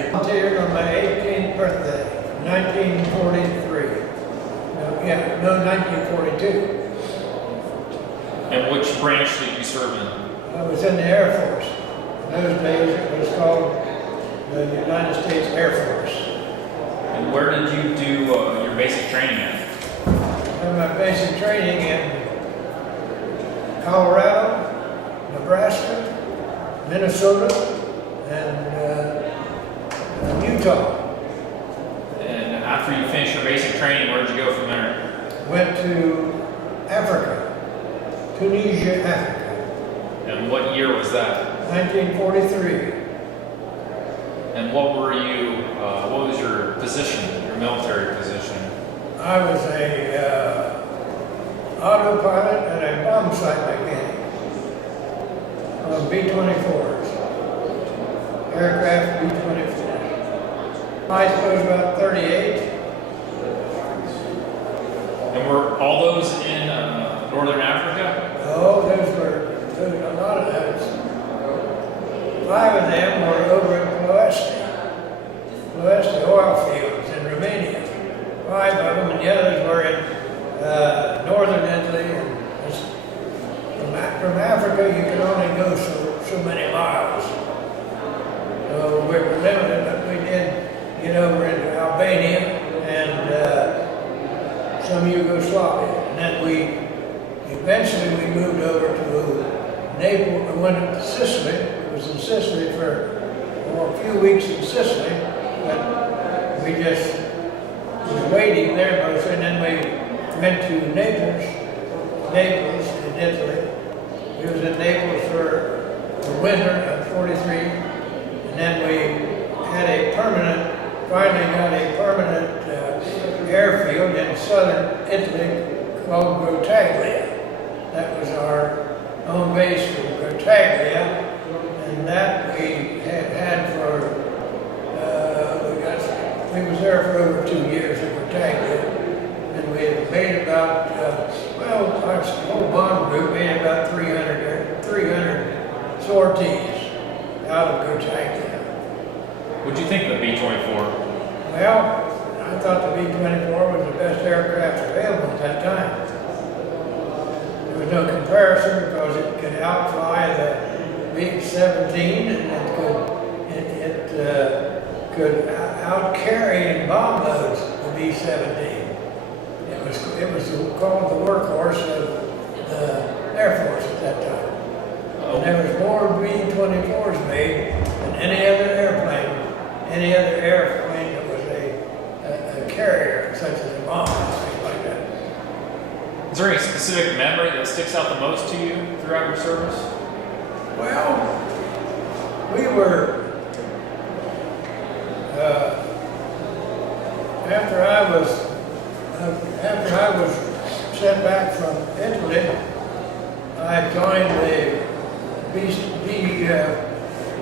Volunteered on my 18th birthday, 1943. No, 1942. And which branch did you serve in? I was in the Air Force. In those days, it was called the United States Air Force. And where did you do your basic training at? I had my basic training in Colorado, Nebraska, Minnesota, and Utah. And after you finished your basic training, where did you go from there? Went to Africa, Tunisia, Africa. And what year was that? 1943. And what were you, what was your position, your military position? I was a autopilot and a bomb sight mechanic on B-24s, aircraft B-24s. I suppose about 38. And were all those in Northern Africa? Oh, those were a lot of those. 5 of them were over in Ploesti oil fields in Romania. 5 of them, and the others were in northern Italy. And from Africa, you could only go so many miles. So we were limited, but we did get over into Albania and some Yugoslavia. And then eventually we moved over to Naples. We went to Sicily. It was in Sicily for a few weeks in Sicily, but we just was waiting there mostly. And then we went to Naples in Italy. We was in Naples for the winter of '43, and then we had finally got a permanent airfield in southern Italy called Grottaglia. That was our home base from Grottaglia, and that we had for, we was there for over 2 years at Grottaglia, and we had made about, our whole bomb group made about 300 sorties out of Grottaglia. What'd you think of the B-24? Well, I thought the B-24 was the best aircraft available at that time. There was no comparison because it could outfly the B-17 and it could outcarry and bomb loads the B-17. It was called the workhorse of the Air Force at that time. And there was more B-24s made than any other airplane that was a carrier, such as a bomb and things like that. Is there any specific memory that sticks out the most to you throughout your service? Well, we were, after I was sent back from Italy, I joined the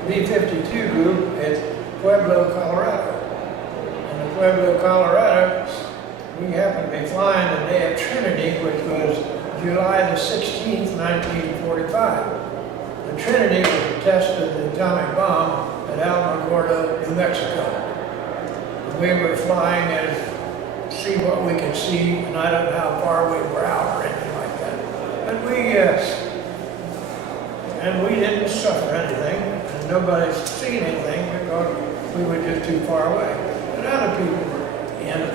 B-52 group at Pueblo, Colorado. And in Pueblo, Colorado, we happened to be flying the day of Trinity, which was July the 16th, 1945. The Trinity was a test of the atomic bomb at Alamogordo, New Mexico. And we were flying to see what we could see, and I don't know how far we were out or anything like that. But we didn't suffer anything, and nobody's seen anything because we were just too far away. But other people were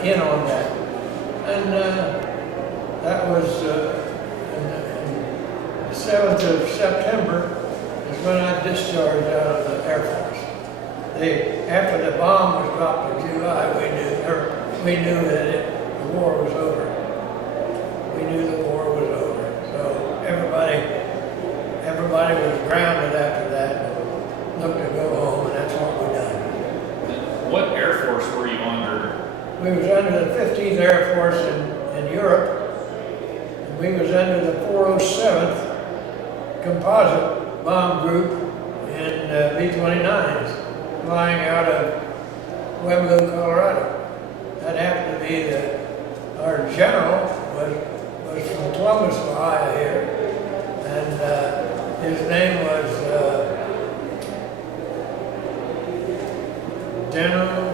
in on that. And that was the 7th of September is when I discharged out of the Air Force. After the bomb was dropped in July, we knew that the war was over. We knew the war was over. So everybody was grounded after that and looked to go home, and that's what we done. What Air Force were you under? We was under the 15th Air Force in Europe, and we was under the 407th Composite Bomb Group in B-29s, flying out of Pueblo, Colorado. That happened to be our general was from Columbus, Ohio here, and his name was General.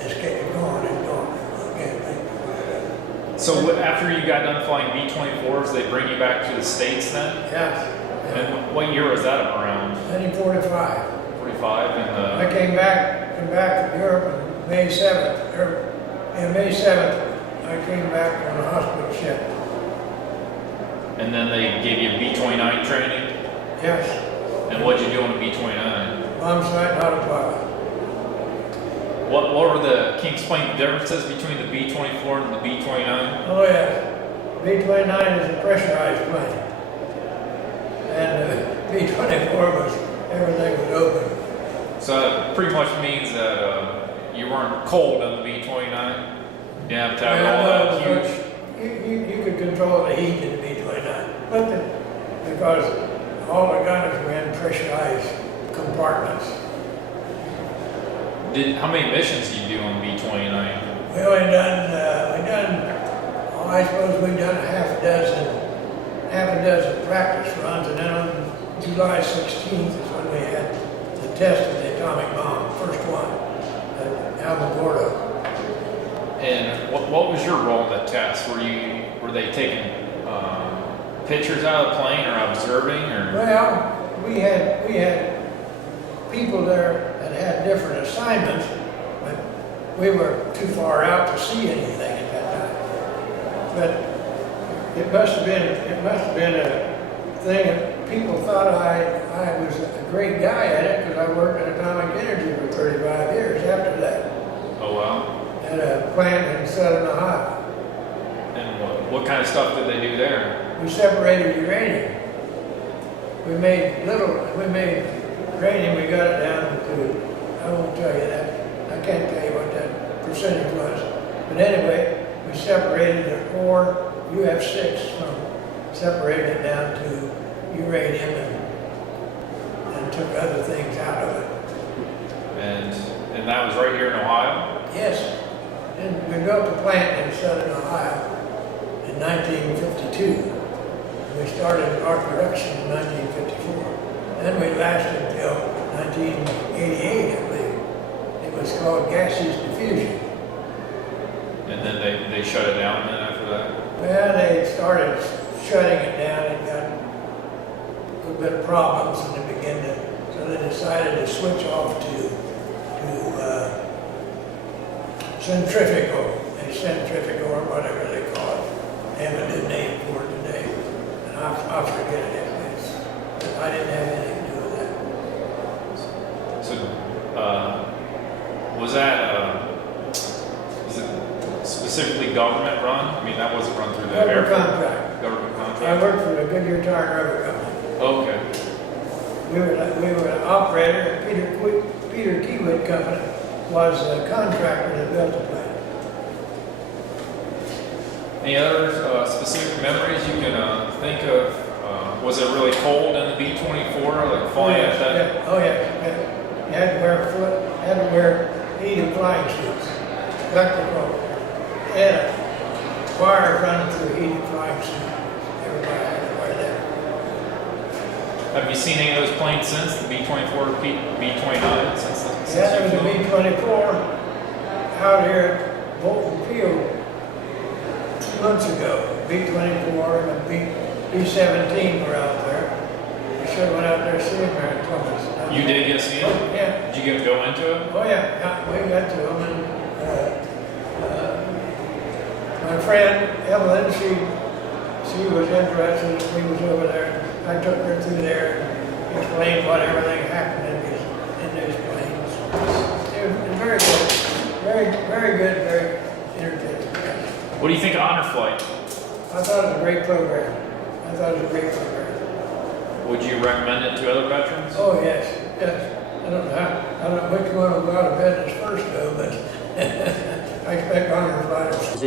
Just kept going and going. I can't think of it. So after you got done flying B-24s, they bring you back to the States then? Yeah. And what year was that around? 1945. 45 and I came back from Europe on May 7th. May 7th, I came back on a hospital ship. and then they gave you B-29 training? Yes. And what'd you do on a B-29? Bomb sight and autopilot. What were the, can you explain the differences between the B-24 and the B-29? Oh yeah. B-29 is a pressurized plane. And B-24 was, everything was open. So that pretty much means that you weren't cold on the B-29? You have to have all that huge... You could control the heat in the B-29. Because all the gunners were in pressurized compartments. How many missions did you do on B-29? We only done, oh, I suppose we done a half a dozen practice runs, and then on July 16th is when we had the test of the atomic bomb, first one, at Alamogordo. And what was your role in the test? Were they taking pictures out of the plane or observing, or? Well, we had people there that had different assignments, but we were too far out to see anything at that time. But it must have been a thing that people thought I was a great guy at it, because I worked in atomic energy for 35 years after that. Oh wow. At a plant in Southern Ohio. And what kind of stuff did they do there? We separated uranium. We made uranium, we got it down to, I won't tell you that. I can't tell you what that percentage was. But anyway, we separated the ore, UF6, separated it down to uranium and took other things out of it. And that was right here in Ohio? Yes. And we built a plant in Southern Ohio in 1952. We started our production in 1954. Then we lasted until 1988, I believe. It was called gaseous diffusion. And then they shut it down then after that? Well, they started shutting it down. It got a little bit of problems, and they began to, so they decided to switch off to centrifugal or whatever they call it. They have a new name for it today, and I'll forget it. I didn't have anything to do with that. So, was it specifically government run? I mean, that wasn't run through the Air Force? Contract. Government I contract? worked for the Goodyear Tire and Rubber Company. Okay. We were an operator, and Peter Kiewit Company was a contractor that built the plant. Any other specific memories you can think of? Was it really cold in the B-24, like flying at that? Yeah. Oh yeah. You had to wear heated flying suits, electrical, and a wire running through a heated flying suit. Everybody had to wear that. Have you seen any of those planes since, the B-24, B-29? Since Yeah, there you was a flew? B-24 out here at Bolton Field 2 months ago. B-24 and a B-17 were out there. We should have went out there to see them there in Columbus. You did get to see it? Oh, yeah. Did you get to go into it? Oh yeah, we got to them, and my friend Evelyn, she was interested. We was over there. I took her through there and explained what everything happened in these planes. It was very good, very good, very entertaining. What do you think of Honor Flight? I thought it was a great program. Would you recommend it to other veterans? Oh yes, yes. I don't know which one will go out of business first though, but I expect honor fighters.